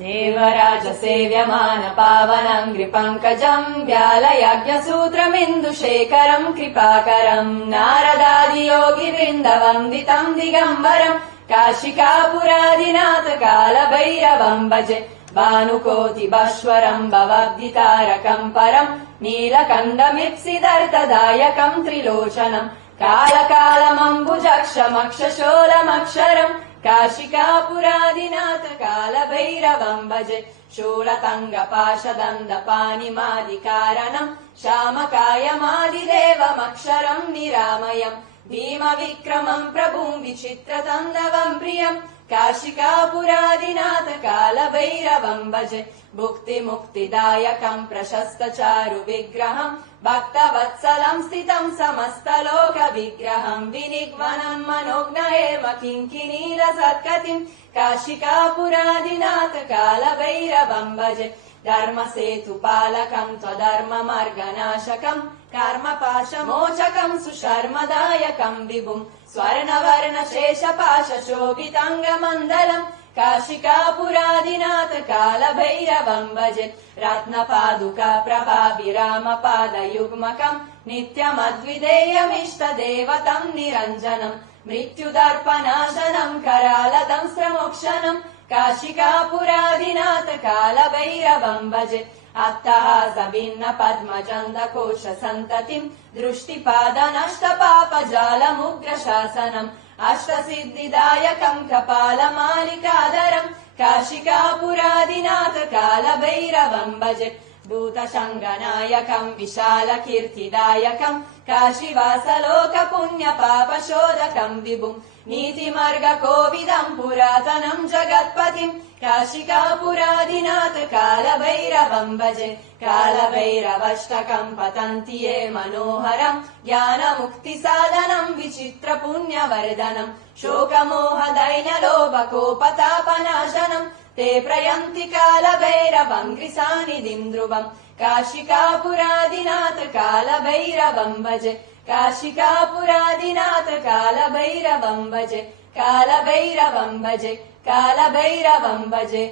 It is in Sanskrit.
देवराजसेव्यमान पावनङ्घ्रिपङ्कजम् व्यालयज्ञसूत्रमिन्दुशेखरम् कृपाकरम् नारदादियोगिवृन्दवन्दितम् दिगम्बरम् काशिकापुरादिनाथ कालभैरवम् भजे भानुकोटिभास्वरम् भवद्दितारकम् परम् नीलकण्डमिप्सिदर्थदायकम् त्रिलोचनम् कालकालमम्बुजक्षमक्षशोलमक्षरम् काशिकापुरादिनाथ कालभैरवम् भजे शूलतङ्गपाशदण्डपाणिमादिकारणम् श्यामकायमादिदेवमक्षरम् निरामयम् भीमविक्रमम् प्रभुम् विचित्रतन्दवम् प्रियम् काशिकापुरादिनाथ कालभैरवम् भजे भुक्तिमुक्तिदायकम् प्रशस्तचारु विग्रहम् भक्तवत्सलम् स्थितम् समस्तलोकविग्रहम् विनिग्मनम् मनोज्ञहेम किङ्किणीलसत्कतिम् काशिकापुरादिनाथ कालभैरवम् भजे धर्मसेतुपालकम् त्वधर्ममार्गनाशकम् कर्मपाशमोचकम् सुशर्मदायकम् विभुम् स्वर्णवर्णशेषपाशशोभिताङ्गमण्डलम् काशिकापुरादिनाथ कालभैरवम् भजे रत्नपादुका प्रभाभिरामपादयुग्मकम् नित्यमद्विधेयमिष्टदेवतम् निरञ्जनम् मृत्युदर्पनाशनम् करालदंस्त्रमोक्षणम् काशिकापुरादिनाथ कालभैरवम् भजे अट्टहासभिन्न पद्मचन्दकोश सन्ततिम् दृष्टिपादनष्टपापजालमुग्रशासनम् अष्टसिद्धिदायकम् कपालमालिकाधरम् काशिकापुरादिनाथ कालभैरवम् भजे भूतशङ्गनायकम् विशालकीर्तिदायकम् काशीवासलोकपुण्यपापशोधकम् विभुम् नीतिमार्गकोविदम् पुरातनम् जगत्पतिम् काशिकापुरादिनाथ कालभैरवम् भजे कालभैरवष्टकम् पतन्ति ये मनोहरम् ज्ञानमुक्तिसाधनम् विचित्रपुण्यवर्धनम् शोकमोहदैन्यलोभकोपतापनाशनम् ते प्रयन्ति कालभैरवम् गृसानिधिम् ध्रुवम् काशिकापुरादिनाथ कालभैरवम् भजे काशिकापुरादिनाथ कालभैरवम् भजे कालभैरवम् भजे कालभैरवम् भजे।